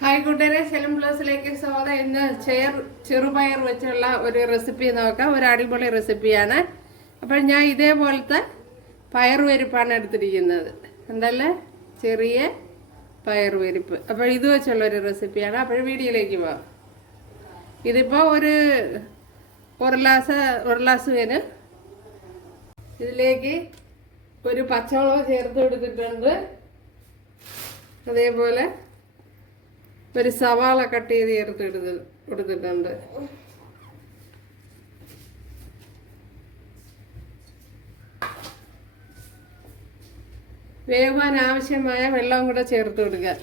Hi കൂട്ടുകാരെ, സെലം പ്ലസിലേക്ക് സ്വാഗതം. ഇന്ന് ചെറുപയർ വെച്ചുള്ള ഒരു റെസിപ്പി നോക്കാം. ഒരു അടിപൊളി റെസിപ്പിയാണ്. അപ്പോൾ ഞാൻ ഇതേപോലത്തെ പയറുപരിപ്പാണ് എടുത്തിരിക്കുന്നത്. എന്തല്ലേ, ചെറിയ പയറുപരിപ്പ്. അപ്പോൾ ഇത് വെച്ചുള്ള ഒരു റെസിപ്പിയാണ്. അപ്പോൾ വീഡിയോയിലേക്ക് പോവാം. ഇതിപ്പോൾ ഒരു ഗ്ലാസ് വേന്. ഇതിലേക്ക് ഒരു പച്ചമുളക് ചേർത്ത് കൊടുത്തിട്ടുണ്ട്. അതേപോലെ ഒരു സവാള കട്ട് ചെയ്ത് ചേർത്ത് കൊടുത്തിട്ടുണ്ട്. വേവാൻ ആവശ്യമായ വെള്ളം കൂടെ ചേർത്ത് കൊടുക്കുക.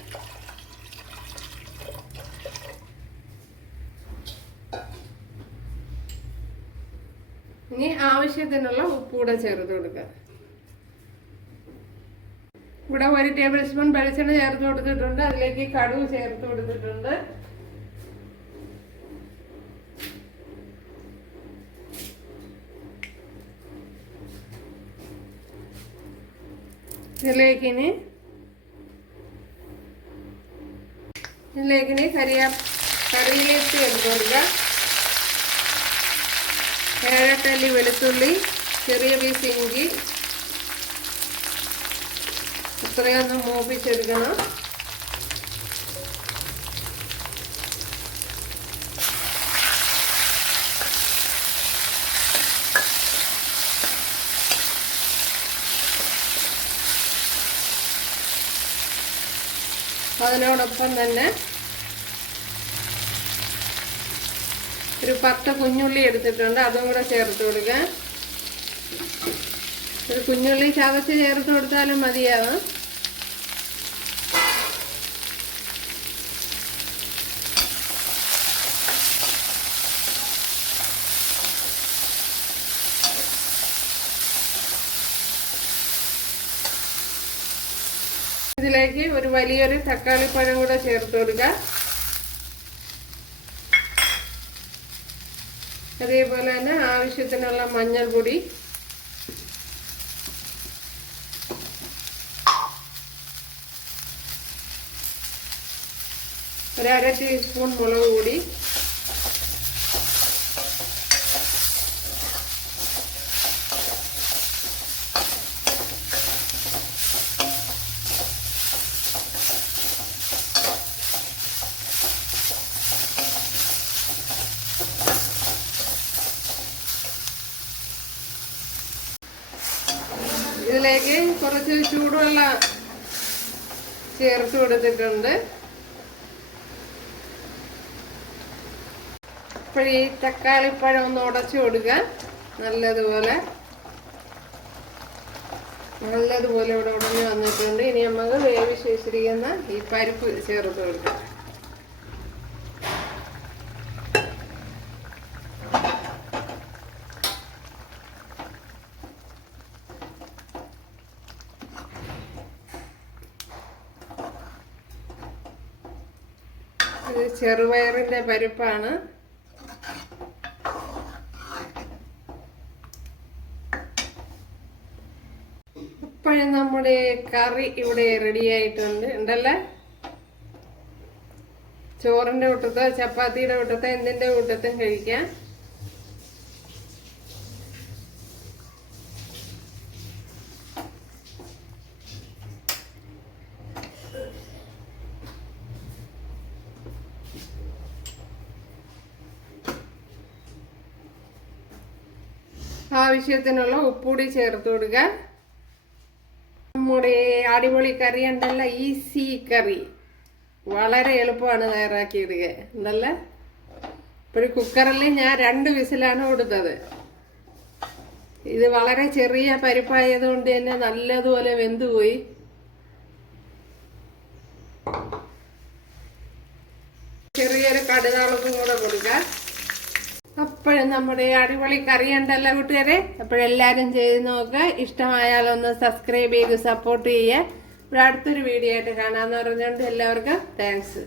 ഇനി ആവശ്യത്തിനുള്ള ഉപ്പ് കൂടെ ചേർത്ത് കൊടുക്കുക. ഇവിടെ 1 ടേബിൾ സ്പൂൺ വെളിച്ചെണ്ണ ചേർത്ത് കൊടുത്തിട്ടുണ്ട്. അതിലേക്ക് കടുക് ചേർത്ത് കൊടുത്തിട്ടുണ്ട്. ഇതിലേക്കിനി കറിയിലേക്ക് എടുത്ത് കൊടുക്കുക. 7 അല്ലി വെളുത്തുള്ളി, ചെറിയ പീസ് ഇഞ്ചി, ഇത്രയൊന്ന് മൂപ്പിച്ചെടുക്കണം. അതിനോടൊപ്പം തന്നെ ഒരു 10 കുഞ്ഞുള്ളി എടുത്തിട്ടുണ്ട്. അതും കൂടെ ചേർത്ത് കൊടുക്കുക. ഒരു കുഞ്ഞുള്ളി ചതച്ച് ചേർത്ത് കൊടുത്താലും മതിയാവും. ഇതിലേക്ക് ഒരു വലിയൊരു തക്കാളിപ്പഴം കൂടെ ചേർത്ത് കൊടുക്കുക. അതേപോലെ തന്നെ ആവശ്യത്തിനുള്ള മഞ്ഞൾപ്പൊടി, ഒരു 1/2 ടീസ്പൂൺ മുളക് പൊടി, ഇതിലേക്ക് കുറച്ച് ചൂടുവെള്ളം ചേർത്ത് കൊടുത്തിട്ടുണ്ട്. അപ്പോൾ ഈ തക്കാളിപ്പഴം ഒന്ന് ഉടച്ചു കൊടുക്കുക. നല്ലതുപോലെ ഇവിടെ ഉടഞ്ഞു വന്നിട്ടുണ്ട്. ഇനി നമുക്ക് വേവിച്ച് വെച്ചിരിക്കുന്ന ഈ പരിപ്പ് ചേർത്ത് കൊടുക്കാം. ഇത് ചെറുപയറിന്റെ പരിപ്പാണ്. ഇപ്പോഴും നമ്മുടെ കറി ഇവിടെ റെഡി ആയിട്ടുണ്ട്. ഉണ്ടല്ലേ, ചോറിന്റെ കൂട്ടത്തോ ചപ്പാത്തിയുടെ കൂട്ടത്തോ എന്തിന്റെ കൂട്ടത്തും കഴിക്കാം. ആവശ്യത്തിനുള്ള ഉപ്പുകൂടി ചേർത്ത് കൊടുക്കുക. നമ്മുടെ അടിപൊളി കറി ഉണ്ടല്ല, ഈസി കറി, വളരെ എളുപ്പമാണ് തയ്യാറാക്കിയെടുക്കുക. ഉണ്ടല്ല, ഇപ്പോൾ കുക്കറിൽ ഞാൻ 2 വിസിലാണ് കൊടുത്തത്. ഇത് വളരെ ചെറിയ പരിപ്പായതുകൊണ്ട് തന്നെ നല്ലതുപോലെ വെന്തുപോയി. ചെറിയൊരു കടുതാളത്തും കൂടെ കൊടുക്കുക. അപ്പോഴും നമ്മുടെ അടിപൊളി കറി ഉണ്ടല്ലോ കൂട്ടുകാരെ. അപ്പോഴെല്ലാവരും ചെയ്ത് നോക്കുക. ഇഷ്ടമായാലൊന്ന് സബ്സ്ക്രൈബ് ചെയ്ത് സപ്പോർട്ട് ചെയ്യുക. ഇവിടെ അടുത്തൊരു വീഡിയോ ആയിട്ട് കാണാമെന്ന് പറഞ്ഞുകൊണ്ട് എല്ലാവർക്കും താങ്ക്സ്.